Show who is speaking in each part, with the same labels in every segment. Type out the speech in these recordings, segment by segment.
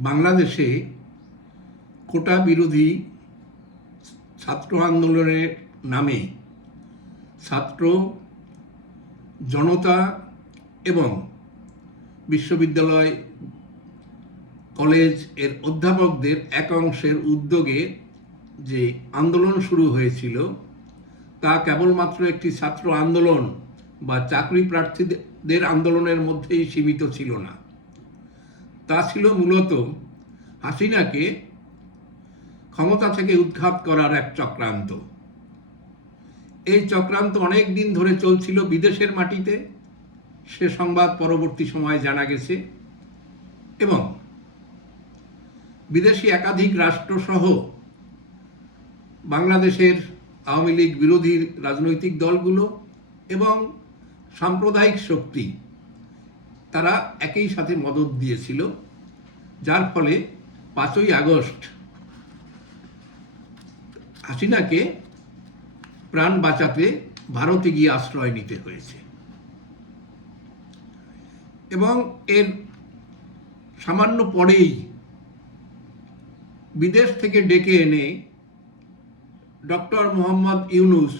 Speaker 1: বাংলাদেশে কোটা বিরোধী ছাত্র আন্দোলনের নামে ছাত্র, জনতা এবং বিশ্ববিদ্যালয়, কলেজের অধ্যাপকদের এক অংশের উদ্যোগে যে আন্দোলন শুরু হয়েছিল, তা কেবলমাত্র একটি ছাত্র আন্দোলন বা চাকরি প্রার্থীদের আন্দোলনের মধ্যেই সীমিত ছিল না। তা ছিল মূলত হাসিনাকে ক্ষমতা থেকে উৎখাত করার এক চক্রান্ত। এই চক্রান্ত অনেক দিন ধরে চলছিল বিদেশের মাটিতে। সে সংবাদ পরবর্তী সময়ে জানা গেছে। এবং বিদেশি একাধিক রাষ্ট্রসহ বাংলাদেশের আওয়ামী লীগ বিরোধী রাজনৈতিক দলগুলো এবং সাম্প্রদায়িক শক্তি তারা একই সাথে মদত দিয়েছিল, যার ফলে পাঁচই আগস্ট হাসিনাকে প্রাণ বাঁচাতে ভারতে গিয়ে আশ্রয় নিতে হয়েছে। এবং এর সামান্য পরেই বিদেশ থেকে ডেকে এনে ডক্টর মোহাম্মদ ইউনুস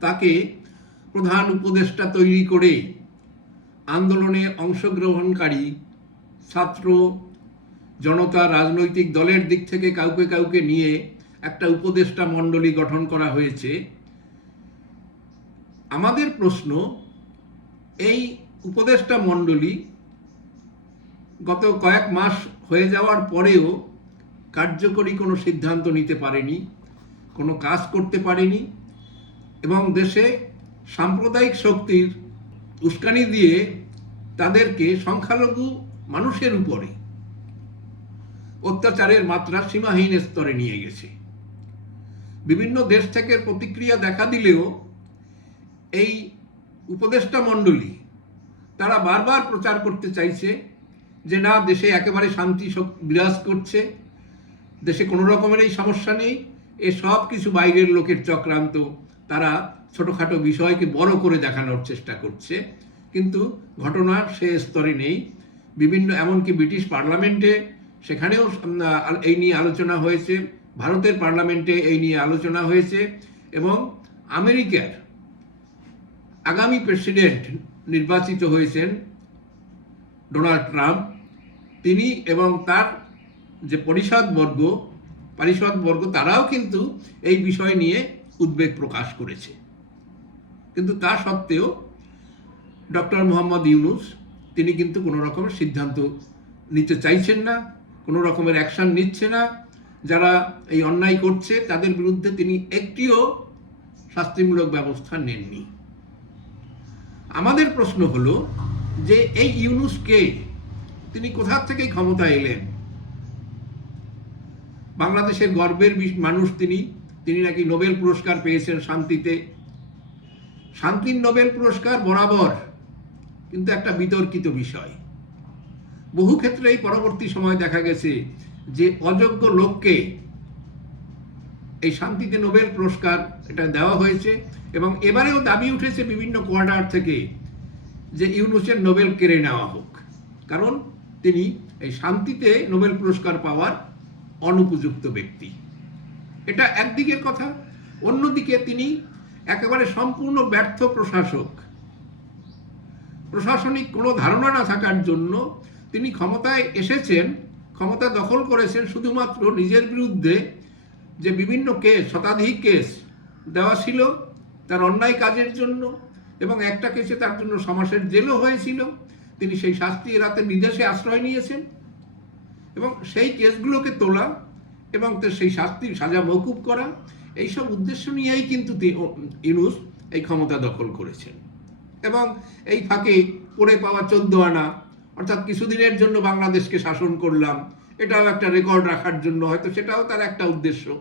Speaker 1: তাকে প্রধান উপদেষ্টা তৈরি করে আন্দোলনে অংশগ্রহণকারী ছাত্র জনতা রাজনৈতিক দলের দিক থেকে কাউকে কাউকে নিয়ে একটা উপদেষ্টা মণ্ডলী গঠন করা হয়েছে। আমাদের প্রশ্ন, এই উপদেষ্টা মণ্ডলী গত কয়েক মাস হয়ে যাওয়ার পরেও কার্যকরী কোনো সিদ্ধান্ত নিতে পারেনি, কোনো কাজ করতে পারেনি এবং দেশে সাম্প্রদায়িক শক্তির উস্কানি দিয়ে তাদেরকে সংখ্যালঘু মানুষের উপরে অত্যাচারের মাত্রা সীমাহীন স্তরে নিয়ে গেছে। বিভিন্ন দেশ থেকে প্রতিক্রিয়া দেখা দিলেও এই উপদেষ্টা মণ্ডলী তারা বারবার প্রচার করতে চাইছে যে না, দেশে একেবারে শান্তি বিরাজ করছে, দেশে কোনো রকমের এই সমস্যা নেই, এ সব কিছু বাইরের লোকের চক্রান্ত, তারা ছোটোখাটো বিষয়কে বড় করে দেখানোর চেষ্টা করছে। কিন্তু ঘটনা সে স্তরে নেই। বিভিন্ন, এমনকি ব্রিটিশ পার্লামেন্টে সেখানেও এই নিয়ে আলোচনা হয়েছে। ভারতের পার্লামেন্টে এই নিয়ে আলোচনা হয়েছে এবং আমেরিকার আগামী প্রেসিডেন্ট নির্বাচিত হয়েছেন ডোনাল্ড ট্রাম্প। তিনি এবং তার যে পরিষদবর্গ পরিষদবর্গ তারাও কিন্তু এই বিষয় নিয়ে উদ্বেগ প্রকাশ করেছে। কিন্তু তা সত্ত্বেও ডক্টর মোহাম্মদ ইউনুস, তিনি কিন্তু কোনো রকমের সিদ্ধান্ত নিতে চাইছেন না, কোনো রকমের অ্যাকশন নিচ্ছে না। যারা এই অন্যায় করছে, তাদের বিরুদ্ধে তিনি একটিও শাস্তিমূলক ব্যবস্থা নেননি। আমাদের প্রশ্ন হলো যে এই ইউনুসকে তিনি কোথা থেকে ক্ষমতা এলেন? বাংলাদেশের গর্বের মানুষ তিনি। তিনি নাকি নোবেল পুরস্কার পেয়েছেন শান্তিতে। শান্তির নোবেল পুরস্কার বরাবর কিন্তু একটা বিতর্কিত বিষয়। বহু ক্ষেত্রেই পরবর্তী সময় দেখা গেছে যে অযোগ্য লোককে এই শান্তিতে নোবেল পুরস্কার এটা দেওয়া হয়েছে এবং এবারেও দাবি উঠেছে বিভিন্ন কোয়ার্টার থেকে যে ইউনুসের নোবেল কেড়ে নেওয়া হোক। কারণ তিনি এই শান্তিতে নোবেল পুরস্কার পাওয়ার অনুপযুক্ত ব্যক্তি। এটা একদিকের কথা, অন্যদিকে তিনি একেবারে সম্পূর্ণ ব্যর্থ প্রশাসক। প্রশাসনিক কোনো ধারণা না থাকার জন্য তিনি ক্ষমতায় এসেছেন, ক্ষমতা দখল করেছেন শুধুমাত্র নিজের বিরুদ্ধে যে বিভিন্ন কেস, শতাধিক কেস দেওয়া ছিল তার অন্যায় কাজের জন্য এবং একটা কেসে তার জন্য সমাসের জেলও হয়েছিল। তিনি সেই শাস্তি এড়াতে বিদেশে আশ্রয় নিয়েছেন এবং সেই কেসগুলোকে তোলা এবং সেই শাস্তির সাজা মকুব করা এইসব উদ্দেশ্য নিয়েই কিন্তু ইউনুস এই ক্ষমতা দখল করেছেন। এবং এই ফাঁকে পড়ে পাওয়া চোদ্দ আনা, অর্থাৎ কিছুদিনের জন্য বাংলাদেশকে শাসন করলাম, এটাও একটা রেকর্ড রাখার জন্য, হয়তো সেটাও তার একটা উদ্দেশ্য।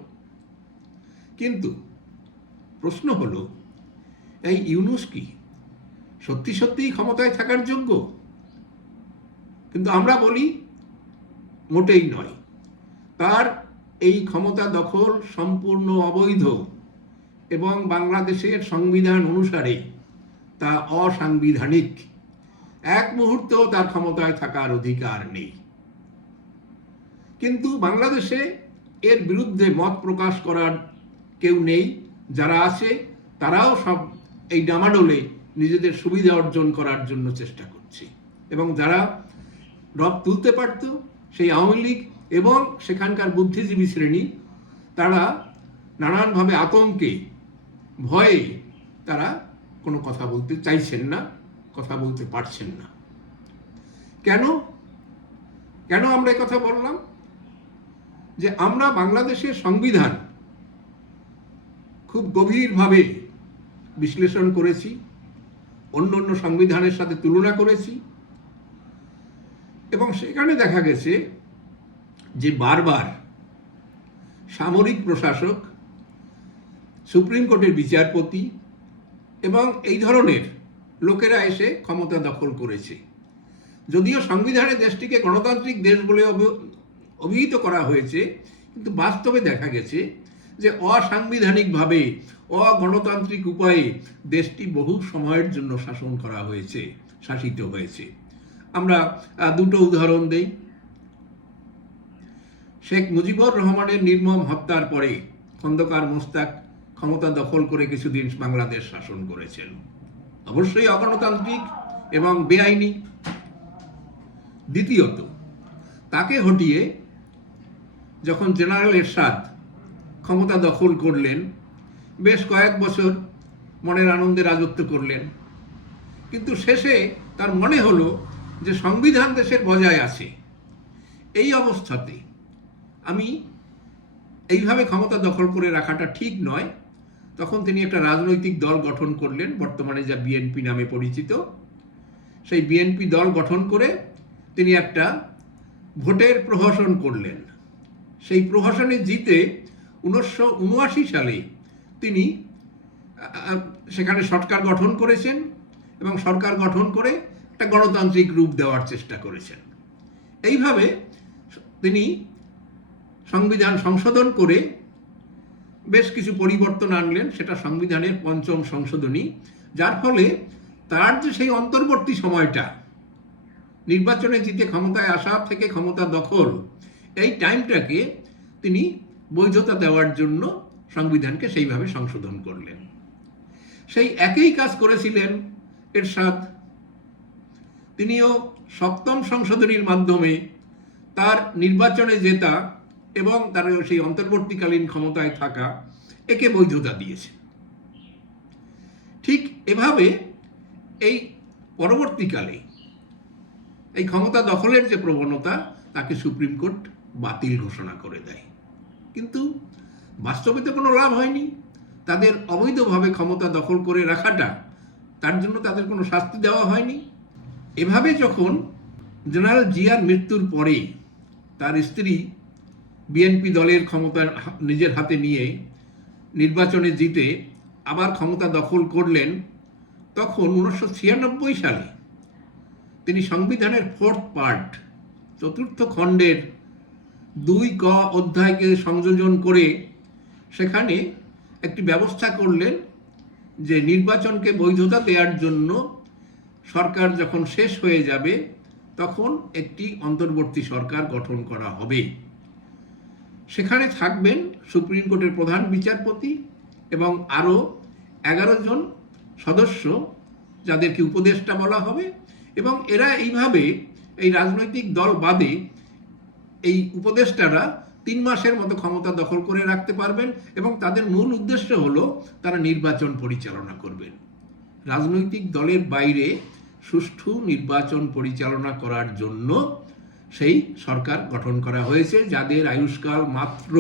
Speaker 1: কিন্তু প্রশ্ন হলো, এই ইউনুস কি সত্যি সত্যিই ক্ষমতায় থাকার যোগ্য? কিন্তু আমরা বলি, মোটেই নয়। তার এই ক্ষমতা দখল সম্পূর্ণ অবৈধ এবং বাংলাদেশের সংবিধান অনুসারে তা অসাংবিধানিক। এক মুহূর্তেও তার ক্ষমতায় থাকার অধিকার নেই। কিন্তু বাংলাদেশে এর বিরুদ্ধে মত প্রকাশ করার কেউ নেই, যারা আছে তারাও সব এই ডামাডোলে নিজেদের সুবিধা অর্জন করার জন্য চেষ্টা করছে। এবং যারা রব তুলতে পারত, সেই আওয়ামী লীগ এবং সেখানকার বুদ্ধিজীবী শ্রেণি, তারা নানানভাবে আতঙ্কে, ভয়ে তারা কোনো কথা বলতে চাইছেন না, কথা বলতে পারছেন না। কেন? কেন আমরা কথা বললাম? যে আমরা বাংলাদেশের সংবিধান খুব গভীরভাবে বিশ্লেষণ করেছি, অন্য অন্য সংবিধানের সাথে তুলনা করেছি এবং সেখানে দেখা গেছে যে বারবার সামরিক প্রশাসক, সুপ্রিম কোর্টের বিচারপতি এবং এই ধরনের লোকেরা এসে ক্ষমতা দখল করেছে। যদিও সংবিধানে দেশটিকে গণতান্ত্রিক দেশ বলে অভ- অভিহিত করা হয়েছে, কিন্তু বাস্তবে দেখা গেছে যে অসাংবিধানিকভাবে অগণতান্ত্রিক উপায়ে দেশটি বহু সময়ের জন্য শাসন করা হয়েছে, শাসিত হয়েছে। আমরা দুটো উদাহরণ দেই। শেখ মুজিবুর রহমানের নির্মম হত্যার পরে খন্দকার মোস্তাক ক্ষমতা দখল করে কিছুদিন বাংলাদেশ শাসন করেছেন। অবশ্যই অগণতান্ত্রিক এবং বেআইনি। দ্বিতীয়ত, তাকে হটিয়ে যখন জেনারেল এরশাদ ক্ষমতা দখল করলেন, বেশ কয়েক বছর মনের আনন্দে রাজত্ব করলেন। কিন্তু শেষে তার মনে হলো যে সংবিধান দেশের বজায় আছে। এই অবস্থাতে আমি এইভাবে ক্ষমতা দখল করে রাখাটা ঠিক নয়। তখন তিনি একটা রাজনৈতিক দল গঠন করলেন, বর্তমানে যা বিএনপি নামে পরিচিত। সেই বিএনপি দল গঠন করে তিনি একটা ভোটের প্রহসন করলেন। সেই প্রহসনে জিতে উনিশশো উনআশি সালে তিনি সেখানে সরকার গঠন করেছেন এবং সরকার গঠন করে একটা গণতান্ত্রিক রূপ দেওয়ার চেষ্টা করেছেন। এইভাবে তিনি সংবিধান সংশোধন করে বেশ কিছু পরিবর্তন আনলেন, সেটা সংবিধানের পঞ্চম সংশোধনী, যার ফলে তার যে সেই অন্তর্বর্তী সময়টা নির্বাচনে জিতে ক্ষমতায় আসা থেকে ক্ষমতা দখল, এই টাইমটাকে তিনি বৈধতা দেওয়ার জন্য সংবিধানকে সেইভাবে সংশোধন করলেন। সেই একই কাজ করেছিলেন এরশাদ। তিনিও সপ্তম সংশোধনীর মাধ্যমে তার নির্বাচনে জেতা এবং তারা সেই অন্তর্বর্তীকালীন ক্ষমতায় থাকা একে বৈধতা দিয়েছে। ঠিক এভাবে এই পরবর্তীকালে এই ক্ষমতা দখলের যে প্রবণতা, তাকে সুপ্রিম কোর্ট বাতিল ঘোষণা করে দেয়। কিন্তু বাস্তবে তো কোনো লাভ হয়নি। তাদের অবৈধভাবে ক্ষমতা দখল করে রাখাটা, তার জন্য তাদের কোনো শাস্তি দেওয়া হয়নি। এভাবে যখন জেনারেল জিয়ার মৃত্যুর পরে তার স্ত্রী বিএনপি দলের ক্ষমতা নিজের হাতে নিয়ে নির্বাচনে জিতে আবার ক্ষমতা দখল করলেন, তখন উনিশশো ছিয়ানব্বই সালে তিনি সংবিধানের ফোর্থ পার্ট, চতুর্থ খণ্ডের দুই ক অধ্যায়কে সংযোজন করে সেখানে একটি ব্যবস্থা করলেন যে নির্বাচনকে বৈধতা দেওয়ার জন্য সরকার যখন শেষ হয়ে যাবে, তখন একটি অন্তর্বর্তী সরকার গঠন করা হবে। সেখানে থাকবেন সুপ্রিম কোর্টের প্রধান বিচারপতি এবং আরও এগারো জন সদস্য যাদেরকে উপদেষ্টা বলা হবে এবং এরা এইভাবে এই রাজনৈতিক দল বাদে এই উপদেষ্টারা তিন মাসের মতো ক্ষমতা দখল করে রাখতে পারবেন এবং তাদের মূল উদ্দেশ্য হলো তারা নির্বাচন পরিচালনা করবেন। রাজনৈতিক দলের বাইরে সুষ্ঠু নির্বাচন পরিচালনা করার জন্য সেই সরকার গঠন করা হয়েছে, যাদের আয়ুষ্কাল মাত্র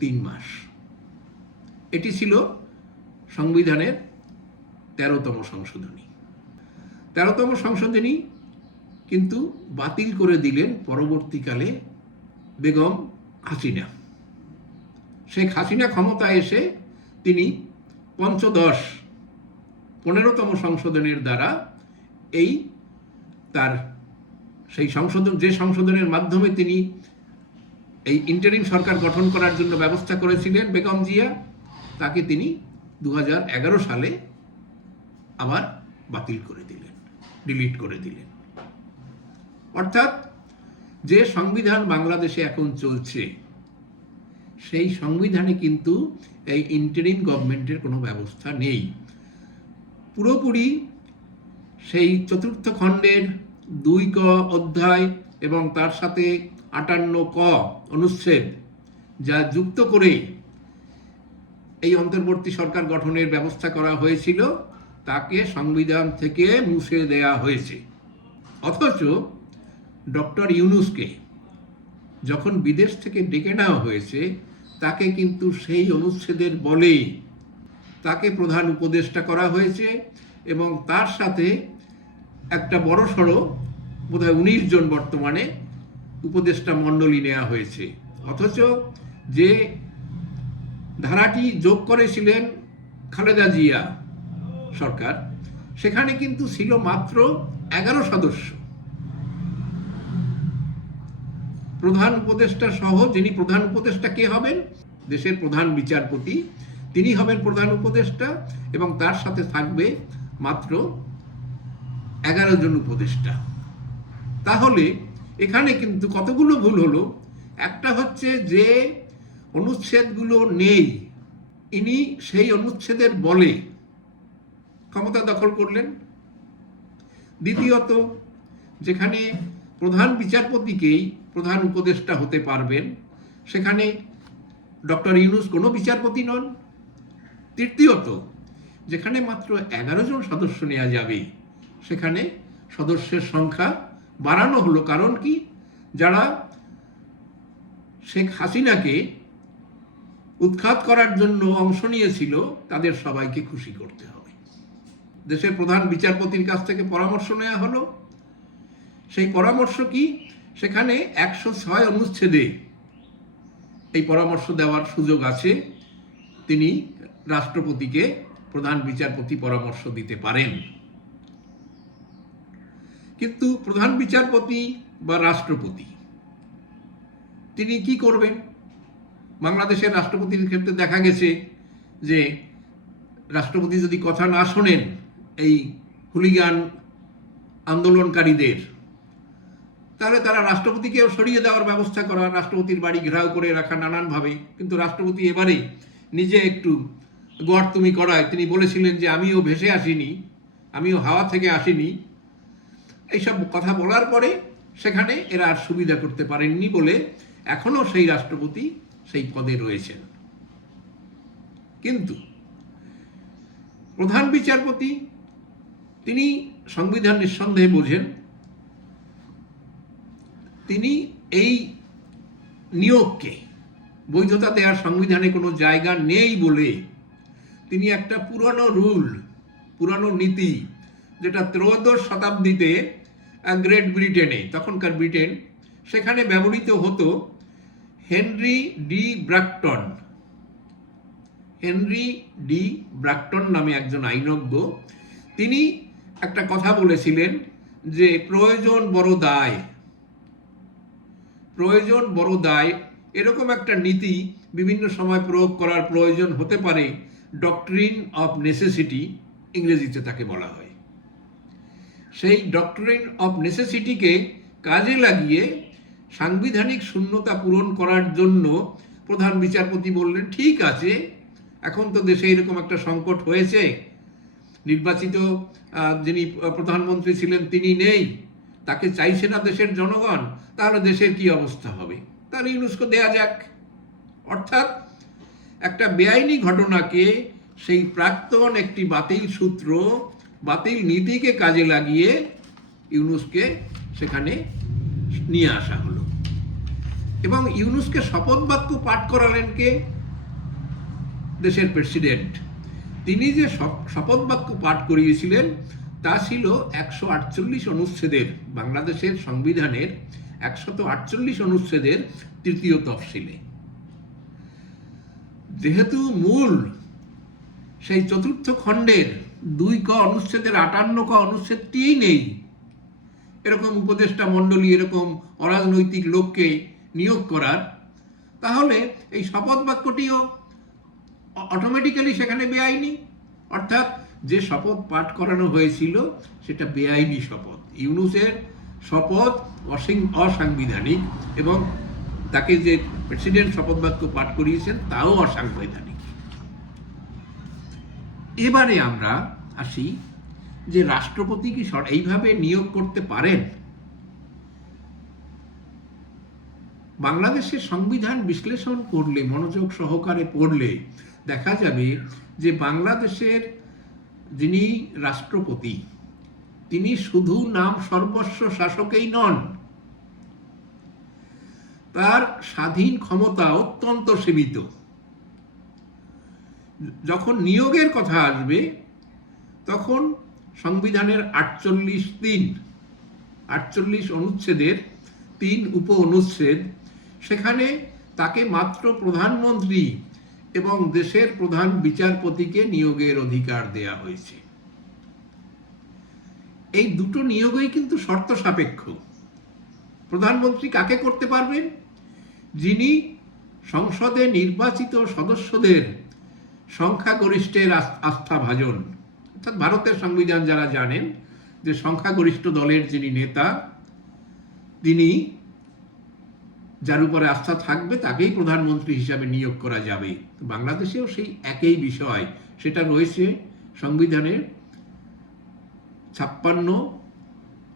Speaker 1: তিন মাস। এটি ছিল সংবিধানের তেরোতম সংশোধনী। তেরোতম সংশোধনী কিন্তু বাতিল করে দিলেন পরবর্তীকালে বেগম হাসিনা। শেখ হাসিনা ক্ষমতায় এসে তিনি পঞ্চদশ, পনেরোতম সংশোধনের দ্বারা এই তার সেই সংশোধন যে সংশোধনের মাধ্যমে তিনি এই ইন্টারিম সরকার গঠন করার জন্য ব্যবস্থা করেছিলেন বেগম জিয়া, তাকে তিনি দু হাজার এগারো সালে আবার বাতিল করে দিলেন ডিলিট করে দিলেন। অর্থাৎ যে সংবিধান বাংলাদেশে এখন চলছে, সেই সংবিধানে কিন্তু এই ইন্টারিম গভর্নমেন্টের কোনো ব্যবস্থা নেই। পুরোপুরি সেই চতুর্থ খণ্ডের দুই ক অধ্যায় এবং তার সাথে আটান্ন ক অনুচ্ছেদ, যা যুক্ত করে এই অন্তর্বর্তী সরকার গঠনের ব্যবস্থা করা হয়েছিল, তাকে সংবিধান থেকে মুছে দেয়া হয়েছে। অথচ ডক্টর ইউনুসকে যখন বিদেশ থেকে ডেকে নেওয়া হয়েছে, তাকে কিন্তু সেই অনুচ্ছেদের বলে তাকে প্রধান উপদেষ্টা করা হয়েছে এবং তার সাথে একটা বড় সড়ো, বোধহয় উনিশ জন বর্তমানে উপদেষ্টা মণ্ডলী নেওয়া হয়েছে। অথচ যে ধারাটি যোগ করেছিলেন খালেদা জিয়া সরকার, সেখানে কিন্তু ছিল মাত্র এগারো সদস্য। প্রধান উপদেষ্টা সহ যিনি প্রধান উপদেষ্টা কে হবেন? দেশের প্রধান বিচারপতি, তিনি হবেন প্রধান উপদেষ্টা এবং তার সাথে থাকবে মাত্র এগারো জন উপদেষ্টা। তাহলে এখানে কিন্তু কতগুলো ভুল হলো? একটা হচ্ছে যে অনুচ্ছেদগুলো নেই। ইনি সেই অনুচ্ছেদের বলে ক্ষমতা দখল করলেন। দ্বিতীয়ত, যেখানে প্রধান বিচারপতিকেই প্রধান উপদেষ্টা হতে পারবেন, সেখানে ডক্টর ইউনুস কোনো বিচারপতি নন। তৃতীয়ত, যেখানে মাত্র এগারো জন সদস্য নেওয়া যাবে সেখানে সদস্যের সংখ্যা বাড়ানো হলো। কারণ কি? যারা শেখ হাসিনাকে উৎখাত করার জন্য অংশ নিয়েছিল, তাদের সবাইকে খুশি করতে হবে। দেশের প্রধান বিচারপতির কাছ থেকে পরামর্শ নেওয়া হলো। সেই পরামর্শ কি? সেখানে একশো ছয় অনুচ্ছেদে এই পরামর্শ দেওয়ার সুযোগ আছে। তিনি রাষ্ট্রপতিকে প্রধান বিচারপতি পরামর্শ দিতে পারেন। কিন্তু প্রধান বিচারপতি বা রাষ্ট্রপতি, তিনি কি করবেন? বাংলাদেশের রাষ্ট্রপতির ক্ষেত্রে দেখা গেছে যে রাষ্ট্রপতি যদি কথা না শোনেন, এই হুলিগান আন্দোলনকারীদের, তাহলে তারা রাষ্ট্রপতিকেও সরিয়ে দেওয়ার ব্যবস্থা করা, রাষ্ট্রপতির বাড়ি ঘেরাও করে রাখা নানানভাবে। কিন্তু রাষ্ট্রপতি এবারে নিজে একটু গোয়ার তুমি করায়, তিনি বলেছিলেন যে, আমিও ভেসে আসিনি, আমিও হাওয়া থেকে আসিনি এইসব কথা বলার পরে সেখানে এরা আর সুবিধা করতে পারেননি বলে এখনও সেই রাষ্ট্রপতি সেই পদে রয়েছেন। কিন্তু প্রধান বিচারপতি, তিনি সংবিধান নিঃসন্দেহে বোঝেন, তিনি এই নিয়োগকে, বৈধতা দেওয়ার সংবিধানে কোনো জায়গা নেই বলে তিনি একটা পুরনো রুল, পুরানো নীতি, যেটা ত্রয়োদশ শতাব্দীতে গ্রেট ব্রিটেনে। তখনকার ব্রিটেন, সেখানে ব্যবহৃত হতো Henry de Bracton. Henry de Bracton নামে একজন আইনজ্ঞ, তিনি একটা কথা বলেছিলেন যে, প্রয়োজন বড় দায়। প্রয়োজন বড় দায়। এরকম একটা নীতি বিভিন্ন সময় প্রয়োগ করার প্রয়োজন হতে পারে ডক্টরিন অফ নেসেসিটি ইংরেজিতে তাকে বলা হয়। সেই ডক্টরিন অফ নেসেসিটিকে কাজে লাগিয়ে সাংবিধানিক শূন্যতা পূরণ করার জন্য প্রধান বিচারপতি বললেন, ঠিক আছে, এখন তো দেশে এরকম একটা সংকট হয়েছে। নির্বাচিত যিনি প্রধানমন্ত্রী ছিলেন তিনি নেই, তাকে চাইছে না দেশের জনগণ, তাহলে দেশের কি অবস্থা হবে? তাহলে ইউনেস্কো দেয়া যাক। অর্থাৎ একটা বেআইনি ঘটনাকে সেই প্রাক্তন একটি বাতিল সূত্র বাতিল নীতিকে কাজে লাগিয়ে ইউনুসকে সেখানে নিয়ে আসা হলো। এবং ইউনুসকে শপথ বাক্য পাঠ করালেন কে? দেশের প্রেসিডেন্ট। তিনি যে শপথ বাক্য পাঠ করিয়েছিলেন, তা ছিল একশো আটচল্লিশ অনুচ্ছেদের, বাংলাদেশের সংবিধানের একশত আটচল্লিশ অনুচ্ছেদের তৃতীয় তফসিলে। যেহেতু মূল সেই চতুর্থ খণ্ডের দুই ক অনুচ্ছেদের আটান্ন ক অনুচ্ছেদটিই নেই। এরকম উপদেষ্টা মণ্ডলী, এরকম অরাজনৈতিক লোককে নিয়োগ করার। তাহলে এই শপথ বাক্যটিও অটোমেটিক্যালি সেখানে বেআইনি। অর্থাৎ যে শপথ পাঠ করানো হয়েছিল, সেটা বেআইনি শপথ। ইউনুসের শপথ অসিং- অসাংবিধানিক এবং তাকে যে প্রেসিডেন্ট শপথ বাক্য পাঠ করিয়েছেন, তাও অসাংবিধানিক। এবারে আমরা আসি যে রাষ্ট্রপতি কি এইভাবে নিয়োগ করতে পারেন? বাংলাদেশের সংবিধান বিশ্লেষণ করলে, মনোযোগ সহকারে পড়লে দেখা যাবে যে বাংলাদেশের যিনি রাষ্ট্রপতি, তিনি শুধু নাম সর্বস্ব শাসকই নন, তার স্বাধীন ক্ষমতা অত্যন্ত সীমিত। যখন নিয়োগের কথা আসবে, তখন সংবিধানের আটচল্লিশ তিন, আটচল্লিশ অনুচ্ছেদের তিন উপ অনুচ্ছেদ সেখানে তাকে মাত্র প্রধানমন্ত্রী এবং দেশের প্রধান বিচারপতিকে নিয়োগের অধিকার দেয়া হয়েছে। এই দুটো নিয়োগই কিন্তু শর্ত সাপেক্ষ। প্রধানমন্ত্রী কাকে করতে পারবেন? যিনি সংসদে নির্বাচিত সদস্যদের সংখ্যাগরিষ্ঠের আস্থা ভাজন অর্থাৎ ভারতের সংবিধান যারা জানেন যে সংখ্যাগরিষ্ঠ দলের যিনি নেতা, তিনি যার উপরে আস্থা থাকবে তাকেই প্রধানমন্ত্রী হিসাবে নিয়োগ করা যাবে। বাংলাদেশেও সেই একই বিষয়। সেটা রয়েছে সংবিধানের ছাপ্পান্ন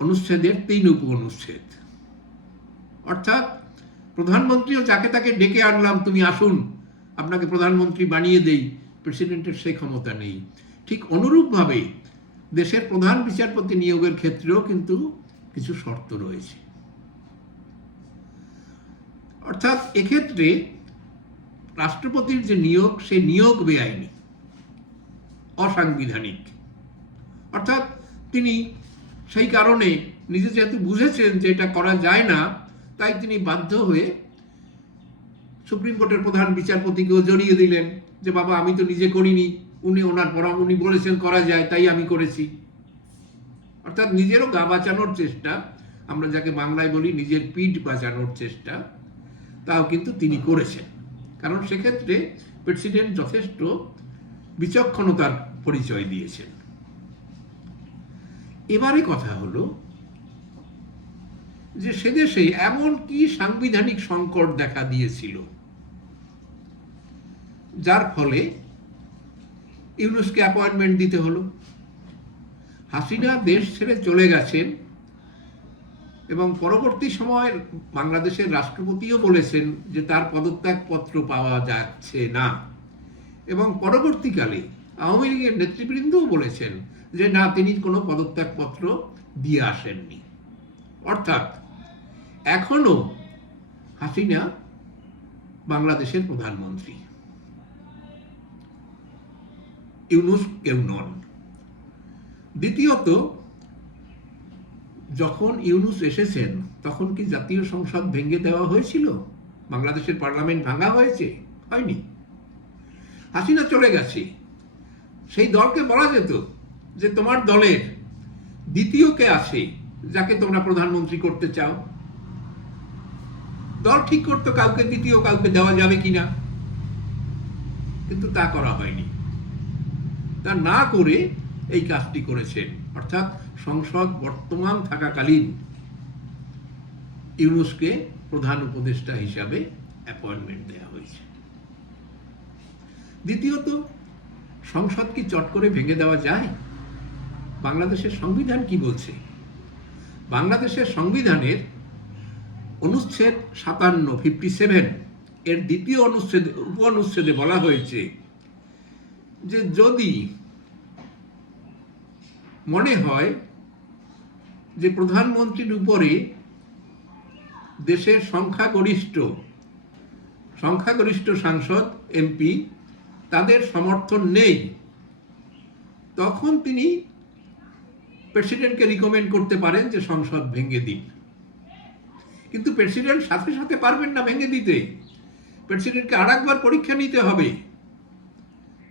Speaker 1: অনুচ্ছেদের তিন উপ অনুচ্ছেদ অর্থাৎ প্রধানমন্ত্রীও যাকে তাকে ডেকে আনলাম, তুমি আসুন, আপনাকে প্রধানমন্ত্রী বানিয়ে দেই। প্রেসিডেন্টের সেই ক্ষমতা নেই। ঠিক অনুরূপভাবে দেশের প্রধান বিচারপতি নিয়োগের ক্ষেত্রেও কিন্তু কিছু শর্ত রয়েছে। অর্থাৎ এক্ষেত্রে রাষ্ট্রপতির যে নিয়োগ সে নিয়োগ বেআইনি, অসাংবিধানিক। অর্থাৎ তিনি সেই কারণে নিজে যেহেতু বুঝেছেন যে এটা করা যায় না, তাই তিনি বাধ্য হয়ে সুপ্রিম কোর্টের প্রধান বিচারপতিকেও জড়িয়ে দিলেন। যে বাবা, আমি তো নিজে করিনি। উনি ওনার পর উনি বলেছেন করা যায়, তাই আমি করেছি। অর্থাৎ নিজেরও গা বাঁচানোর চেষ্টা, আমরা যাকে বাংলায় বলি নিজের পিঠ বাঁচানোর চেষ্টা, তাও কিন্তু তিনি করেছেন। কারণ সেক্ষেত্রে প্রেসিডেন্ট যথেষ্ট বিচক্ষণতার পরিচয় দিয়েছেন। এবারে কথা হলো যে সেদেশে এমন কি সাংবিধানিক সংকট দেখা দিয়েছিল? যার ফলে ইউনুসকে অ্যাপয়েন্টমেন্ট দিতে হলো। হাসিনা দেশ ছেড়ে চলে গেছেন এবং পরবর্তী সময় বাংলাদেশের রাষ্ট্রপতিও বলেছেন যে তার পদত্যাগ পত্র পাওয়া যাচ্ছে না। এবং পরবর্তীকালে আওয়ামী লীগের নেতৃবৃন্দও বলেছেন যে না, তিনি কোনো পদত্যাগ পত্র দিয়ে আসেননি। অর্থাৎ এখনও হাসিনা বাংলাদেশের প্রধানমন্ত্রী। ইউনুস কেউ নন। দ্বিতীয়ত, যখন ইউনুস এসেছেন, তখন কি জাতীয় সংসদ ভেঙে দেওয়া হয়েছিল? বাংলাদেশের পার্লামেন্ট ভাঙা হয়েছে? হয়নি। হাসিনা চলে গেছে। সেই দলকে বলা যেত যে, তোমার দলের দ্বিতীয় কে আছে যাকে তোমরা প্রধানমন্ত্রী করতে চাও? দল ঠিক করতো কাউকে, দ্বিতীয় কাউকে দেওয়া যাবে কিনা? কিন্তু তা করা হয়নি। তা না করে এই কাজটি করেছেন। অর্থাৎ সংসদ বর্তমান থাকাকালীন ইউনুসকে প্রধান উপদেষ্টা হিসাবে অ্যাপয়েন্টমেন্ট দেওয়া হয়েছে। দ্বিতীয়ত, সংসদ কি চট করে ভেঙে দেওয়া যায়? বাংলাদেশের সংবিধান কি বলছে? বাংলাদেশের সংবিধানের অনুচ্ছেদ সাতান্ন ফিফটি সেভেন এর দ্বিতীয় অনুচ্ছেদ, উপ অনুচ্ছেদে বলা হয়েছে যে যদি মনে হয় যে প্রধানমন্ত্রীর উপরে দেশের সংখ্যাগরিষ্ঠ সংখ্যাগরিষ্ঠ সাংসদ, এমপি তাদের সমর্থন নেই, তখন তিনি প্রেসিডেন্টকে রিকমেন্ড করতে পারেন যে সংসদ ভেঙে দিন কিন্তু প্রেসিডেন্ট সাথে সাথে পারবেন না ভেঙে দিতে। প্রেসিডেন্টকে আর একবার পরীক্ষা নিতে হবে।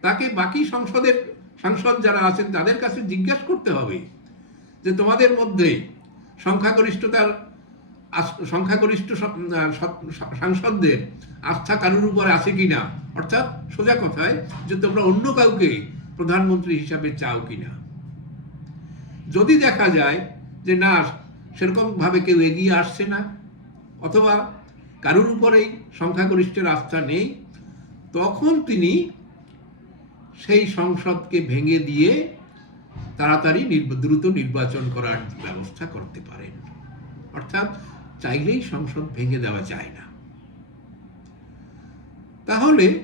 Speaker 1: তাকে বাকি সংসদের সাংসদ যারা আছেন তাদের কাছে জিজ্ঞেস করতে হবে যে তোমাদের মধ্যে সংখ্যাগরিষ্ঠতার সংখ্যাগরিষ্ঠ সাংসদদের আস্থা কারোর উপর আছে কিনা? অর্থাৎ সোজা কথায় যে তোমরা অন্য কাউকে প্রধানমন্ত্রী হিসাবে চাও কি না যদি দেখা যায় যে না, সেরকমভাবে কেউ এগিয়ে আসছে না, অথবা কারোর উপরেই সংখ্যাগরিষ্ঠের আস্থা নেই, তখন তিনি সেই সংসদকে ভেঙে দিয়ে তাড়াতাড়ি দ্রুত নির্বাচন করার ব্যবস্থা করতে পারেন। অর্থাৎ চাইলেই সংসদ ভেঙে দেওয়া যায় না। তাহলে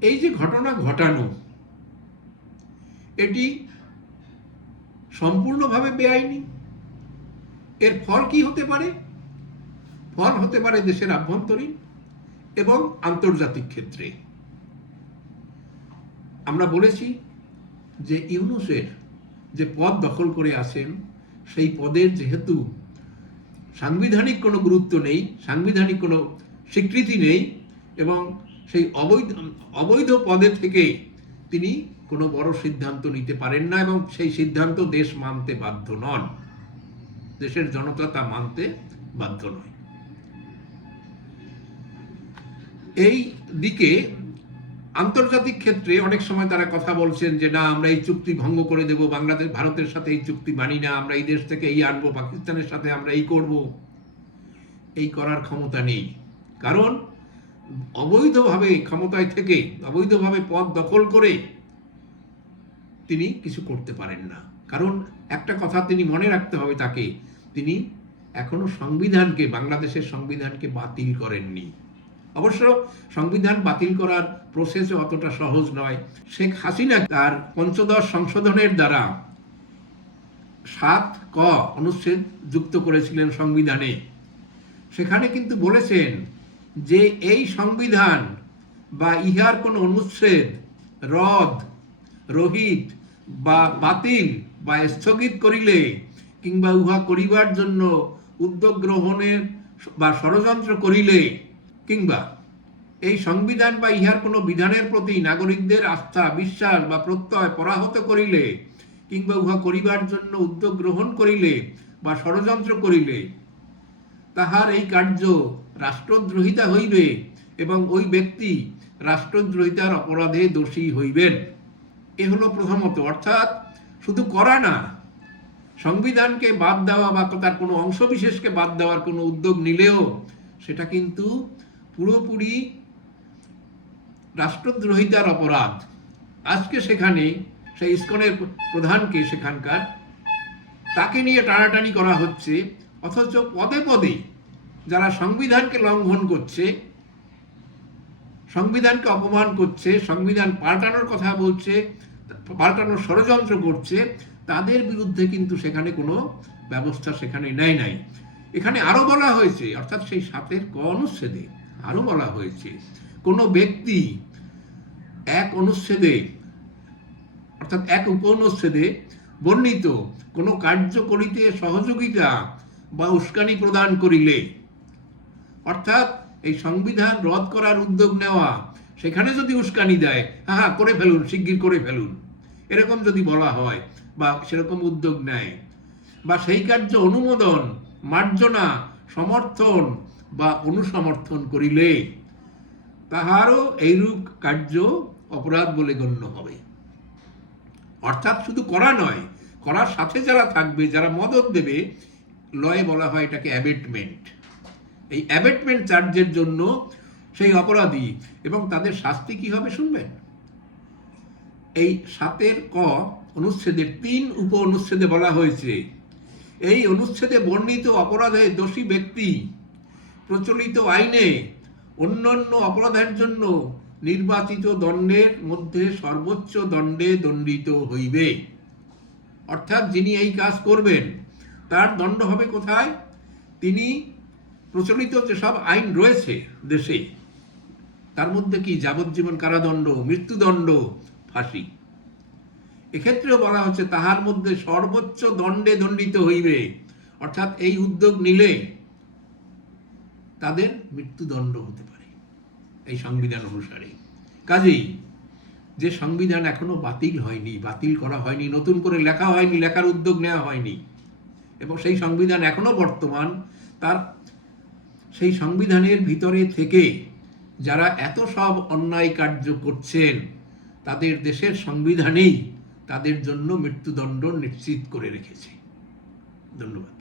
Speaker 1: এই যে ঘটনা ঘটানো, এটি সম্পূর্ণভাবে বেআইনি। এর ফল কি হতে পারে? ফল হতে পারে দেশের আভ্যন্তরীণ এবং আন্তর্জাতিক ক্ষেত্রে। আমরা বলেছি যে ইউনুসের যে পদ দখল করে আসেন সেই পদের যেহেতু সাংবিধানিক কোনো গুরুত্ব নেই, সাংবিধানিক কোনো স্বীকৃতি নেই এবং সেই অবৈধ অবৈধ পদে থেকে তিনি কোনো বড় সিদ্ধান্ত নিতে পারেন না এবং সেই সিদ্ধান্ত দেশ মানতে বাধ্য নন। দেশের জনতা তা মানতে বাধ্য নয়। এই দিকে আন্তর্জাতিক ক্ষেত্রে অনেক সময় তারা কথা বলছেন যে, না, আমরা এই চুক্তি ভঙ্গ করে দেব, বাংলাদেশ, ভারতের সাথে এই চুক্তি মানি না, আমরা এই দেশ থেকে এই আনব, পাকিস্তানের সাথে আমরা এই করব। এই করার ক্ষমতা নেই। কারণ, অবৈধভাবে ক্ষমতায় থেকে, অবৈধভাবে পদ দখল করে তিনি কিছু করতে পারেন না। কারণ, একটা কথা তিনি মনে রাখতে হবে তাকে, তিনি এখনও সংবিধানকে, বাংলাদেশের সংবিধানকে বাতিল করেননি। অবশ্য সংবিধান বাতিল করার প্রসেসও অতটা সহজ নয়। শেখ হাসিনা তার পঞ্চদশ সংশোধনের দ্বারা সাত ক অনুচ্ছেদ যুক্ত করেছিলেন সংবিধানে। সেখানে কিন্তু বলেছেন যে এই সংবিধান বা ইহার কোনো অনুচ্ছেদ রদ, রহিত বা বাতিল বা স্থগিত করিলে কিংবা উহা করিবার জন্য উদ্যোগ গ্রহণের বা ষড়যন্ত্র করিলে কিংবা এই সংবিধান বা ইহার কোনো বিধানের প্রতি নাগরিকদের আস্থা, বিশ্বাস বা প্রত্যয় পরাহত করিলে কিংবা উহা করিবার জন্য উদ্যোগ গ্রহণ করিলে বা ষড়যন্ত্র করিলে, তাহার এই কার্য রাষ্ট্রদ্রোহিতা হইবে এবং ওই ব্যক্তি রাষ্ট্রদ্রোহিতার অপরাধে দোষী হইবেন। এ হলো প্রথমত। অর্থাৎ শুধু করা না, সংবিধানকে বাদ দেওয়া বা তার কোনো অংশবিশেষকে বাদ দেওয়ার কোনো উদ্যোগ নিলেও সেটা কিন্তু পুরোপুরি রাষ্ট্রদ্রোহিতার অপরাধ। আজকে সেখানে সেই ইস্কনের প্রধানকে সেখানকার, তাকে নিয়ে টানাটানি করা হচ্ছে, অথচ পদে পদে যারা সংবিধানকে লঙ্ঘন করছে, সংবিধানকে অপমান করছে, সংবিধান পাল্টানোর কথা বলছে পাল্টানোর ষড়যন্ত্র করছে, তাদের বিরুদ্ধে কিন্তু সেখানে কোনো ব্যবস্থা সেখানে নেয় নাই। এখানে আরও বলা হয়েছে, অর্থাৎ সেই সাতের ক অনুচ্ছেদে আরও বলা হয়েছে, কোনো ব্যক্তি এক অনুচ্ছেদে, অর্থাৎ এক উপ অনুচ্ছেদে বর্ণিত কোনো কার্য করিতে সহযোগিতা বা উস্কানি প্রদান করিলে, অর্থাৎ এই সংবিধান রদ করার উদ্যোগ নেওয়া, সেখানে যদি উস্কানি দেয় হ্যাঁ হ্যাঁ করে ফেলুন, শিগগির করে ফেলুন। এরকম যদি বলা হয় বা সেরকম উদ্যোগ নেয়, বা সেই কার্য অনুমোদন, মার্জনা, সমর্থন বা অনুসমর্থন করিলে, তাহারও এইরূপ কার্য অপরাধ বলে গণ্য হবে। অর্থাৎ শুধু করা নয়, করার সাথে যারা থাকবে, যারা মদত দেবে, লয়ে বলা হয় এটাকে অ্যাবেটমেন্ট এই অ্যাবেটমেন্ট চার্জের জন্য সেই অপরাধী এবং তাদের শাস্তি কি হবে শুনবেন? এই সাতের ক অনুচ্ছেদের তিন উপ অনুচ্ছেদে বলা হয়েছে, এই অনুচ্ছেদে বর্ণিত অপরাধে দোষী ব্যক্তি প্রচলিত আইনে অন্যান্য অপরাধের জন্য নির্বাচিত দণ্ডের মধ্যে সর্বোচ্চ দণ্ডে দণ্ডিত হইবে। অর্থাৎ যিনি এই কাজ করবেন, তার দণ্ড হবে কোথায়? তিনি প্রচলিত যেসব আইন রয়েছে দেশে, তার মধ্যে কি যাবজ্জীবন কারাদণ্ড, মৃত্যুদণ্ড, ফাঁসি? এক্ষেত্রেও বলা হচ্ছে তাহার মধ্যে সর্বোচ্চ দণ্ডে দণ্ডিত হইবে। অর্থাৎ এই উদ্যোগ নিলে তাদের মৃত্যুদণ্ড হতে পারে। এই সংবিধান অনুসারে। কাজেই যে সংবিধান এখনও বাতিল হয়নি, বাতিল করা হয়নি, নতুন করে লেখা হয়নি, লেখার উদ্যোগ নেওয়া হয়নি, এবং সেই সংবিধান এখনও বর্তমান, তার সেই সংবিধানের ভিতরে থেকে যারা এত সব অন্যায় কার্য করছেন, তাদের দেশের সংবিধানেই তাদের জন্য মৃত্যুদণ্ড নিশ্চিত করে রেখেছে। ধন্যবাদ।